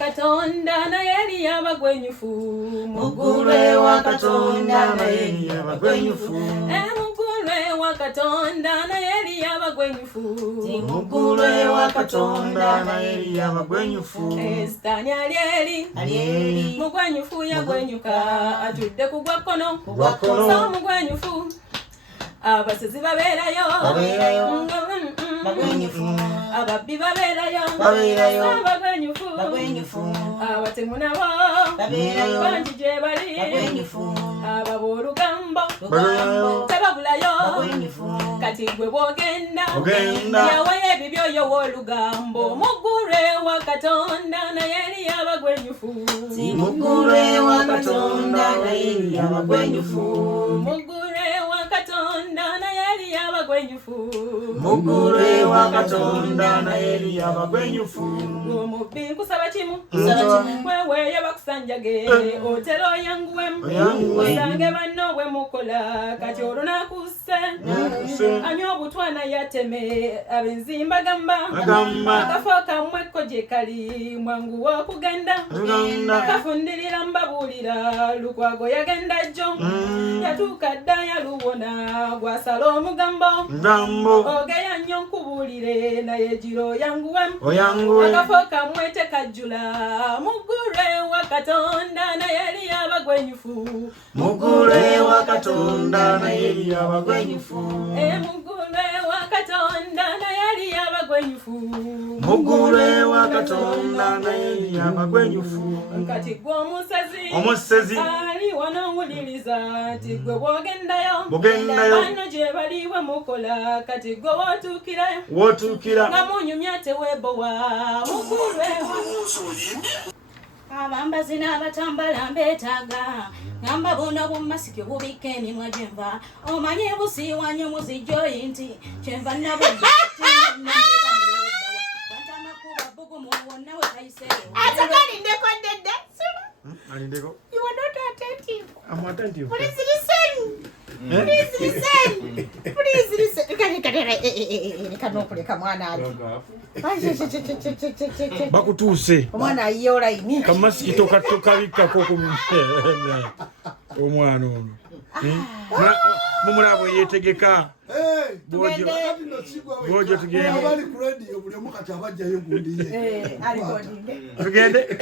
Katonda na yeli abagwenyufu. Mugure wa Katonda na yeli abagwenyufu. Mugure wa Katonda na yeli abagwenyufu. Mugure wa Katonda na yeli abagwenyufu. Estani alyeli mugwenyufu yagwenyuka atudde ku gwakono so mugwenyufu. Abasezi babeerayo ababbi babeerayo bagwenyufu. Abatemu nabo bangi gye bali ababa olugambo tebabulayo. Kati gwe bw'ogenda yawayo ebibyoyo w'olugambo. Mugure wa Katonda naye eri abagwenyufu. Mugure wa Katonda naye eri abagwenyufu. Mugure wa Katonda naye eri abagwenyufu. Mugure wa Katonda naye eri abagwenyufu. Omubbi nkusaba kimu weweeyo bakusanjage otero oyanguwemu osange banno bwe mukola. Kati olwo nakusse anywa obutwana yateme ab'enzimba gamba akafo kamwekko gye kali mwangu w'okugenda kafundirira mbabuulira Lukwago yagenda jjo yatuuka dda yaluwona gwasala omugambo ogeya nnyo nkubuulire naye gira oyanguwemu akafo kamwe tekajjula. Mugure wa Katonda naye eri abagwenyufu. Mugure wa Katonda naye eri abagwenyufu. Mugure wa Katonda naye eri abagwenyufu. Mugure wa Katonda naye eri abagwenyufu. Kati gwe omusezi ali wano owuliriza nti gwe bw'ogendayo bano gye bali bwe mukola. Kati gwe wootuukira nga munyumya teweebowa. Mugure abambazi n'abatambala mbeetaaga ngamba buno bumasiki bubikka emimwa gyenva omanye busiiwanye muzijjoyi nti kyenva nabwantamakuba bugumu wonna we kayiseewo Atakalindeko dedde. Alindeko. You are not attentive. I'm attentive. Please listen. Please listen. Please listen. Kanokuleka mwana ali. Bakutuuse. Omwana ayiyola ini. Kamasiki tokalikako ku omwana ono. Mumulabo yetegeka. Bojo tugende. Abali ku radio buli omu kati abajjayo gundi ye. Tugende.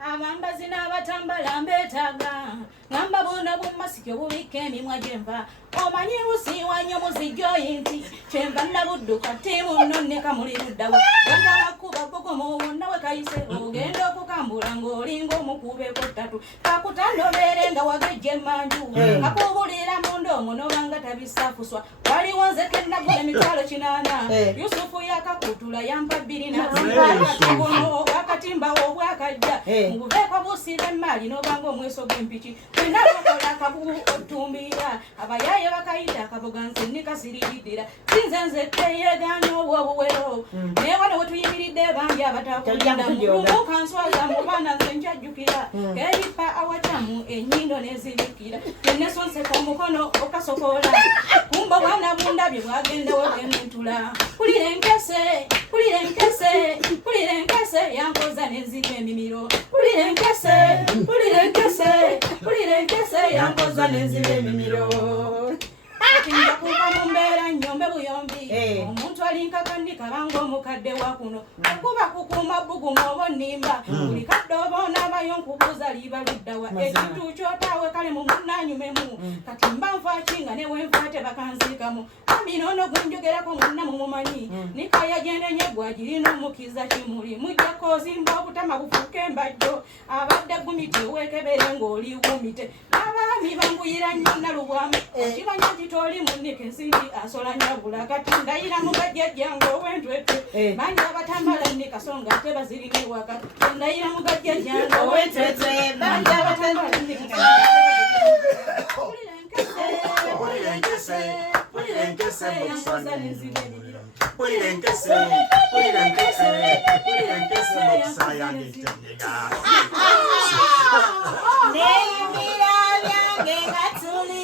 Abambazi n'abatambala mbeetaaga ngamba buno bumasiki bubikka emimwa gyenva omanye busiiwanye muzijjoyi nti kyenva nabudduka ti munno ne kamuli luddawa gandalakuba bugumu wonna we kayise ogenda okukambula ng'olinga omukubeko ttatu kakutandobeere nga wagejja emmanju akubulira munda omuno banga tabisaafuswa waliwo nzeke nagula emitwalo 8 Yusufu yakakutula yampa 2 akatimbawo obwakajja mubuveeko busira emmali n'obanga omweso gw'empiki wenalokola akabugu otumbira abayaye bakayita akaboga nsinni kasiriridira sinze nze teyegaana obw'obuwero naye wano we tuyimiridde bangi abatakulinda mugumu kanswaza mu baana nze njajjukira keeyipa awacamu ennyindo n'ezibikira tenesonseka omukono okasokola kumba obwana bundabye bwagenda we bwemutula kulira enkese yankoza n'enzirwa emimiro kulira enkese yankoza n'enzirwa emimiro. Kinja kuva mu mbeera nnyombe buyombi omuntu alinkakandi kabanga omukadde wa kuno okuba kukuuma bugumu oba nnimba buli kadde oba onaabayo nkubuuza liiba luddawa ekintu kyotaawe kale mu munnaanyumemu kati mba nfaakinga ne wenfa tebakanziikamu aminono gwenjogerako munna mumumanyi nikaya gyendenye gwagirina omukiza kimuli mujjako ozimba obutama bufuuka embajjo abadde gumite weekebere ng'oli gumite abaami banguyira nnyo nalubwamu okimanya nti toli munnike ensimbi asola nyabula kati ndayira mu gajjajjange ow'entwetwe bangi abatambala nnikasonga ate bazirina ewaka ndayira mu gajjajjange ow'entwetwe bangi abatambala Neyimira